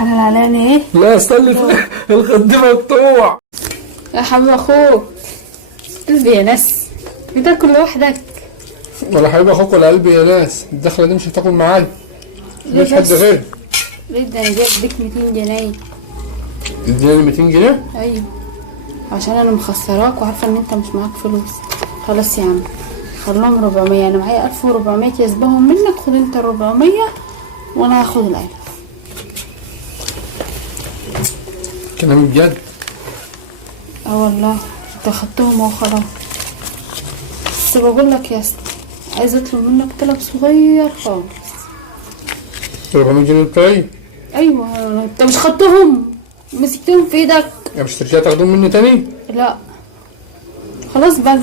حلال علاني ايه؟ لا استني الخد مقطوع يا حبيب اخوك قلبي يا ناس بتاكل لوحدك. ولا حبيب اخوك ولا قلبي يا ناس، الدخله دي مش هتاكل معايا، مفيش حد غيري. ليه ده؟ انا جايب اديك 200 جنيه. اديني 200 جنيه؟ ايوه عشان انا مخسراك وعارفه ان انت مش معاك فلوس. خلاص يا عم خليهم 400، انا معايا 1400 يسبهم منك، خد انت 400 وانا هاخد ال1000. كلام بجد؟ اه والله انت خدتهم اهو خلاص. بس بقول لك يا اسطى عايزه اطلب منك طلب صغير خالص. 400 جنيه بتوعي؟ ايوه انت مش خدتهم مسكتهم في ايدك. يعني مش ترجع تاخدهم مني تاني؟ لا خلاص بقى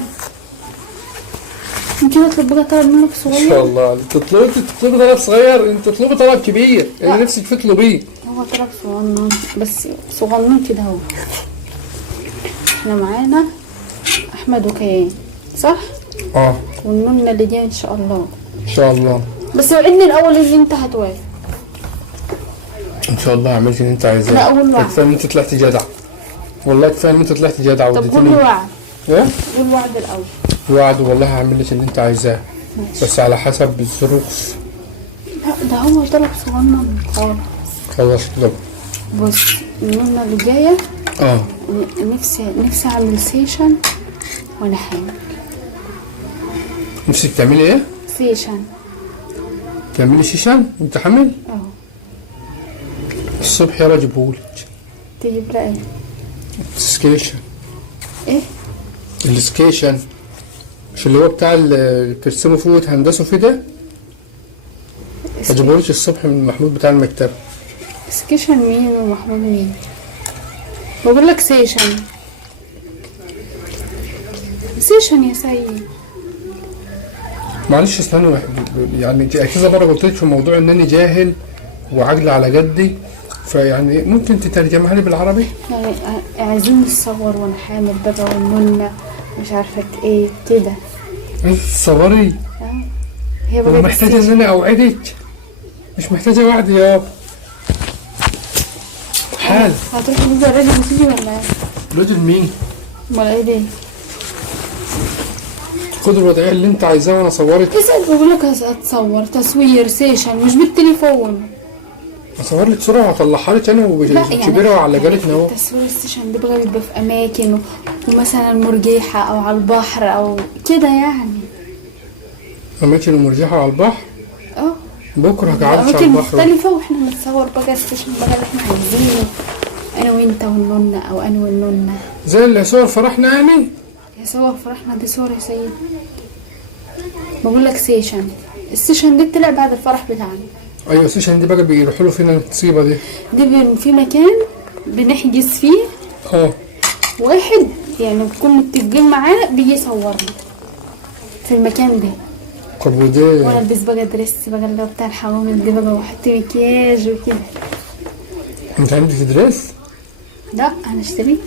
ممكن اطلب بقى طلب منك صغير. ان شاء الله تطلبي طلب صغير، انت تطلبي طلب كبير اللي نفسك فيه اطلبيه. هو طلب صغنن بس صغنن كده اهو. احنا معانا احمد وكيان صح؟ اه والنونة اللي جايه ان شاء الله. ان شاء الله. بس وعدني الاول ان انت هتوافق. ان شاء الله عملت اللي انت عايزاه. لا اول وعد. كفايه ان انت طلعت جدع، والله كفايه ان انت طلعت جدع. طب قول وعد. ايه؟ قول وعد الاول. وعد والله هعمل لك اللي انت عايزاه، بس على حسب الظروف. لا ده هو طلب صغنن خالص. خلاص طب بص النونة اللي جايه اه نفسي اعمل سيشن وانا حامل. نفسك تعملي ايه؟ سيشن. تعملي شيشان وانت حامل؟ اه. الصبح يلا جيبهولك. تجيب لها ايه؟ سكيشن. ايه؟ السكيشن مش اللي هو بتاع اللي بترسموا فيه وتهندسوا فيه ده؟ هجيبهولك الصبح من محمود بتاع المكتب. سكيشن مين ومحمود مين؟ بقول لك سيشن. سيشن يا سيد. معلش استنى، يعني كذا مره قلت لك في موضوع انني جاهل وعجل على جدي، فيعني ممكن تترجمها لي بالعربي؟ يعني عايزين نتصور وانا حامل بقى والنونة مش عارفة ايه كده. تصوري؟ هي بقى محتاجة ان انا اوعدك؟ مش محتاجة وعد يابا. حال هتروح تجيب الراجل وتيجي ولا ايه؟ راجل مين؟ امال ايه ده؟ خد الوضعية اللي انت عايزاها وانا اصورك. اسأل بقول لك هتصور تصوير سيشن مش بالتليفون. اصور لك صورة وهطلعها لك انا وكبيرة وعلى جالتنا اهو. تصوير السيشن ده بقى بيبقى في اماكن ومثلا مرجيحة او على البحر او كده يعني. اماكن ومرجحة على البحر؟ اه بكرة هقعدك على اماكن البحر مختلفة واحنا نتصور بقى السيشن بقى اللي احنا عايزينه انا وانت والنونة او انا والنونة. زي اللي صور فرحنا يعني؟ يا صور فرحنا دي صور يا سيد. بقول لك سيشن. السيشن ده طلع بعد الفرح بتاعنا. ايوه السيشن دي بقى بيروحوا له فينا النصيبة دي في مكان بنحجز فيه. اه واحد يعني بنكون متفقين معاه بيجي يصورنا في المكان ده. طب ودي وانا البس بقى دريس بقى اللي هو بتاع الحوامل ده بقى واحط مكياج وكده. انت عندك دريس؟ لا هنشتريه.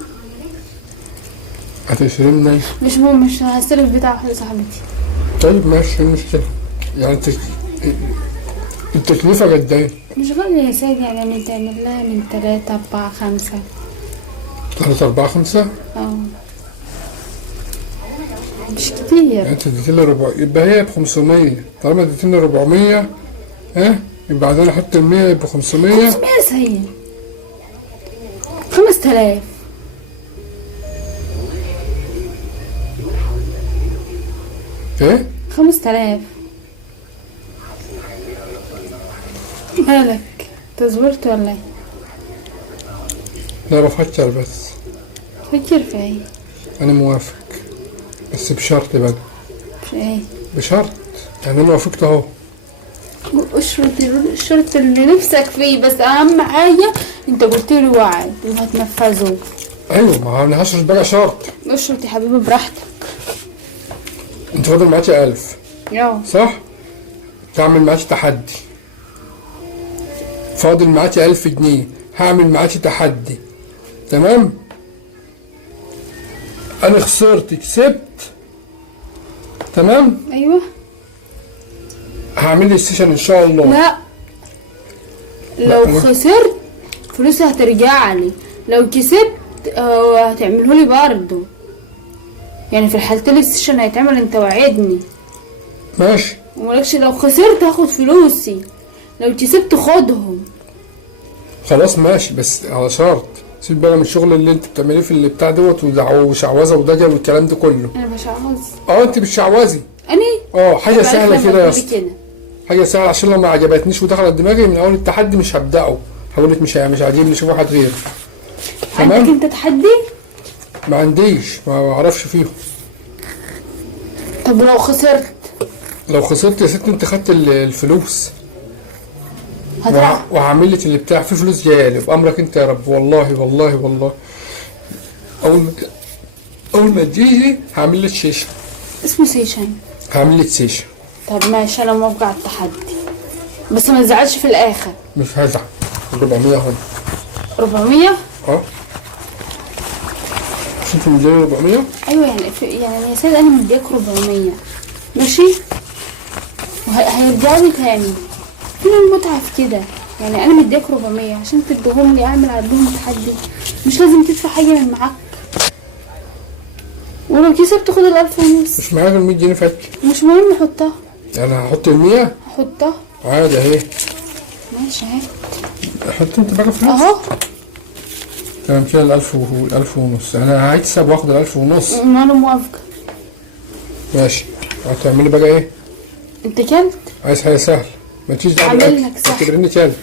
هتشتري منين؟ مش هستلف بتاع واحدة صاحبتي. طيب ماشي مشكلة. يعني التكلفة قد ايه؟ مش غالية يا سيدي يعني تعمل لها من 3 4 5. 3 4 5؟ اه مش كتير. يعني انت اديتيلي ربع، يبقى هي ب500. طالما اديتيلي 400 ها يبقى بعدين احط ال100 يبقى 500. 500 يا سيد. 5000. ايه؟ 5000. مالك تزورت ولا ايه؟ لا بفكر بس. فكر في ايه؟ انا موافق بس بشرط بقى. في ايه؟ بشرط يعني انا وافقت اهو. الشرط اللي نفسك فيه بس اهم حاجة انت قلت لي وعد وهتنفذه. ايوه ما انا هشرط بقى شرط. اشرط يا حبيبي براحتك. انت فاضل معاكي 1000 صح؟ تعمل معاكي تحدي. فاضل معاكي 1000 جنيه، هعمل معاكي تحدي تمام؟ انا خسرت كسبت تمام؟ ايوه هعمل لي السيشن ان شاء الله. لا لو خسرت فلوسي هترجع لي. لو كسبت هتعمله لي برضه. يعني في الحالتين السيشن هيتعمل، انت وعدني. ماشي. ومالكش لو خسرت هاخد فلوسي، لو كسبت خدهم. خلاص ماشي، بس على شرط سيب بقى من الشغل اللي انت بتعمليه في اللي بتاع دوت وشعوذه ودجل والكلام ده كله. انا بشعوذ. انت بتشعوذي. اني حاجه سهله كده يا اسطى. كده حاجه سهله، عشان لو ما عجبتنيش ودخلت دماغي من اول التحدي مش هبداه. حاولت مش عاجبني، شوف واحد غيره. عندك انت تحدي؟ ما عنديش، ما اعرفش فيهم. طب لو خسرت؟ لو خسرت يا ست انت خدت الفلوس. هتروح وهعمل لك اللي بتاع في فلوس جايه لي بامرك انت يا رب. والله والله والله اول ما تجيلي هعمل لك شيشه. اسمه سيشن. هعمل لك شيشه. طب ماشي، انا موافقه على التحدي، بس ما تزعلش في الاخر. مش هزعل. 400 اهو. 400؟ مش انت مديني 400؟ ايوه يعني يعني يا سيدي انا مديك 400 ماشي، وهيرجعوا لي تاني. فين المتعه في كده؟ يعني انا مديك 400 عشان تديهم لي اعمل عندهم تحدي، مش لازم تدفع حاجه من معاك. ولو كسبت خد ال1000 ونص. مش معاك ال 100 جنيه فك. مش مهم، حطها. انا هحط ال 100؟ هحطها عادي اهي. ماشي اهي. حط انت بقى فلوس اهو. تمام كده ال 1000 وال 1000 ونص. انا هكسب واخد ال 1000 ونص. ما انا موافقه. ماشي. هتعملي بقى ايه؟ انت كلت؟ عايز حاجه سهله، ما تجيش دعوه عامل بالاكل. لك سهل. اعتبرني كلت.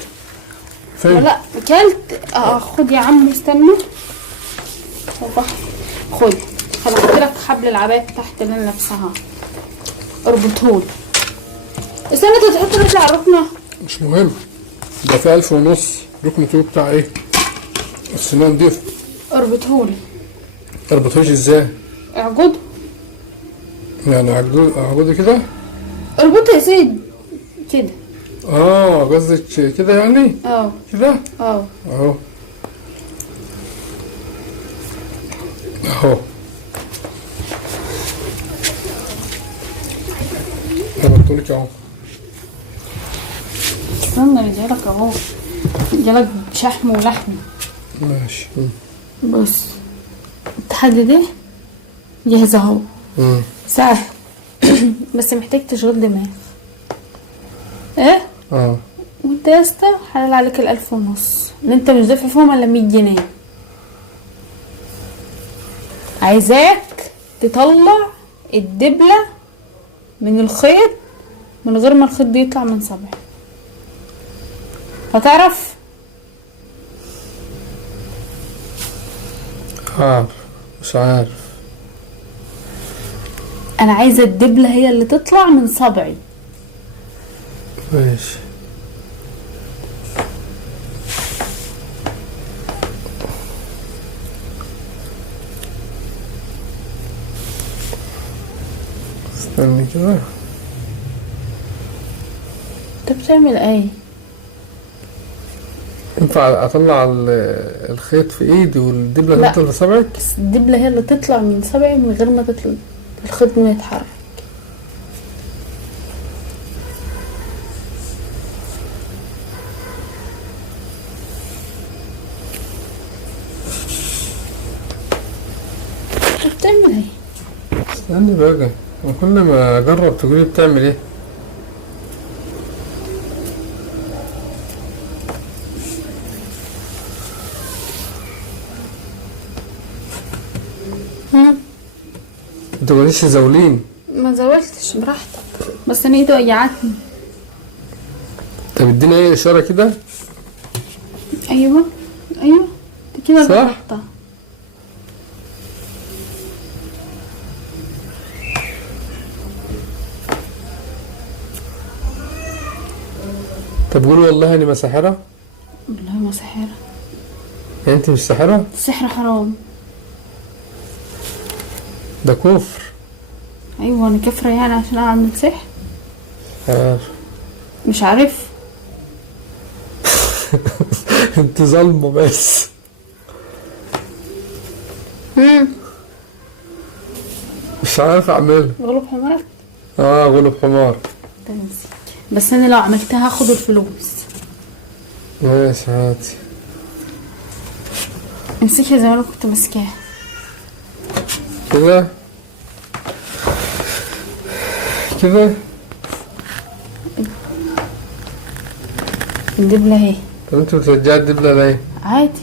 فين؟ لا كلت. خد يا عم، استنى. خد، هحط لك حبل العباية تحت اللي انا لابساها، اربطهولي. استنى، انت تحط رجل على الركنة. مش مهم، ده في 1000 ونص. ركن تو بتاع ايه؟ السنان دي. اربطهولي. اربطهوش ازاي؟ اعجده. يعني اعجده كده؟ اربطه يا سيد كده. قصدك كده يعني؟ كده؟ اهو ربطتهولك اهو. استنى رجالك اهو، رجالك شحم ولحم. ماشي. بص التحدي ده جاهز اهو. سهل بس محتاج تشغيل دماغ. ايه؟ وانت يا اسطى حلال عليك ال1000 ونص اللي انت مش دافع فيهم الا 100 جنيه. عايزاك تطلع الدبلة من الخيط من غير ما الخيط ده يطلع من صبعي. هتعرف؟ مش عارف. انا عايزة الدبلة هي اللي تطلع من صبعي. ماشي. استني كده. انت بتعمل ايه؟ ينفع اطلع الخيط في ايدي والدبلة تطلع لصبعك؟ بس الدبلة هي اللي تطلع من صبعي من غير ما تطلع الخيط ما يتحرك. بتعمل ايه؟ استني بقى، كل ما اجرب تقولي بتعمل ايه. انت ماليش زاولين. ما زولتش، براحتك، بس انا ايدي وجعتني. طب اديني ايه اشاره كده. ايوه كده صح. طب قول والله اني ما ساحره. والله ما ساحره. يعني انت مش ساحره؟ السحر حرام. ده كفر. ايوه انا كفره يعني عشان اعمل سحر؟ مش عارف. انت ظالمه بس. مش عارف اعملها. غلب حمارك. غلب حمار. بس انا لو عملتها هاخد الفلوس. ماشي عادي. امسكها زي ما انا كنت ماسكاها كده كده. الدبلة اهي. طب انت بترجعي الدبلة ليه؟ عادي.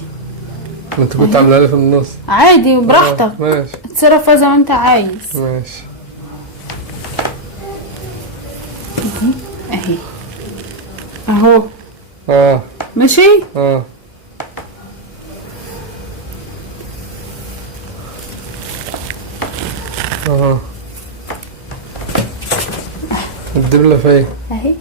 ما انت كنت عاملها لي في النص. عادي براحتك. ماشي. اتصرف زي ما انت عايز. ماشي. اهي اهو. ماشي. الدبلة فين؟ اهي.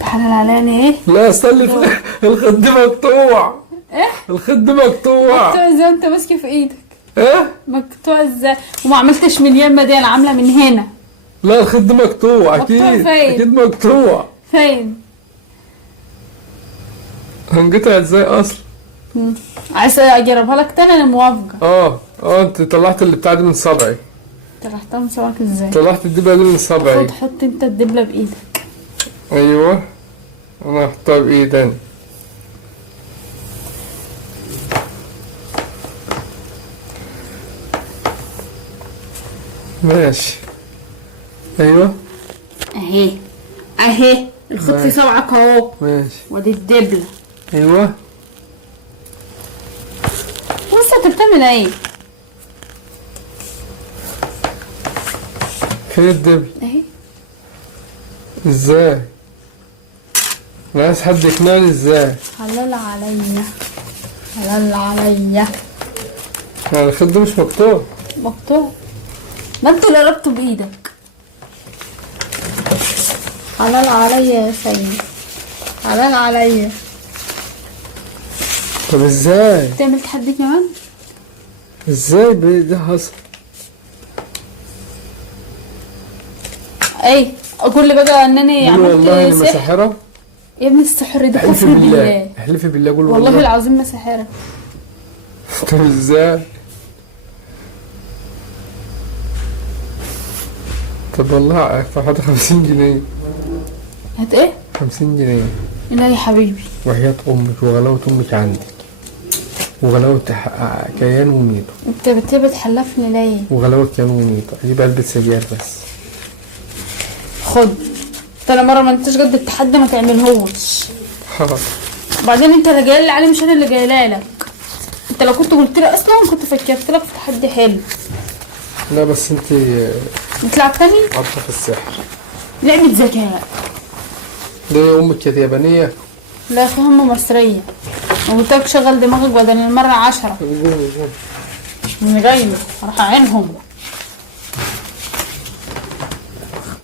تحلل علينا ايه؟ لا استني الخد مقطوع. ايه؟ الخد مقطوع. مقطوع ازاي انت ماسكه في ايدك؟ ايه؟ مقطوع ازاي؟ وما عملتش من اليمه دي، انا عامله من هنا. لا الخد مقطوع اكيد. مقطوع فين؟ اكيد مقطوع. فين؟ هنقطع ازاي اصلا؟ عايز اجربها لك تاني؟ انا موافقه. انت طلعت اللي بتاع دي من صبعي. طلعتها من صبعك ازاي؟ طلعت الدبلة دي من صبعي. خد حط انت الدبله بايدك. ايوه انا هحطها بايدي انا. ماشي. ايوه اهي اهي. الخط في صبعك اهو. ماشي. ودي الدبله. ايوه. بص انت بتعمل ايه؟ فين الدبل؟ اهي. ازاي؟ انا عايز حد يقنعني ازاي؟ حلال عليا. حلال عليا. يعني الخد ده مش مقطوع؟ مقطوع. ما انت اللي قربته بايدك. حلال عليا يا سيد. حلال عليا. طب ازاي؟ تعمل تحدي كمان؟ ازاي ده حصل؟ ايه اقول لي بقى انني عملت والله اني سحر؟ مسحرة؟ يا ابني السحر ده احلفي كفر بالله. بالله. احلفي بالله قول والله العظيم مسحرة. طب ازاي؟ طب والله هات 50 جنيه. هات ايه؟ 50 جنيه. انا يا حبيبي. وحياة امك وغلاوة امك عندي. وغلاوة كيان وميتو. انت بتحلفني ليه؟ وغلاوة كيان وميتو. اجيب علبة سجاير بس. خد. انت مرة ما انتش قد التحدي ما تعملهوش. بعدين انت اللي جاي لي عليه مش انا اللي جاي لك. انت لو كنت قلت لي اصلا كنت فكرت لك في تحدي حلو. لا بس انت نطلع تاني؟ عارفة في السحر. لعبة ذكاء. ليه امك كانت يابانية؟ لا يا اخي هم مصرية. وقلت لك شغل دماغك بدل المرة 10. قول. من جاي راح عينهم.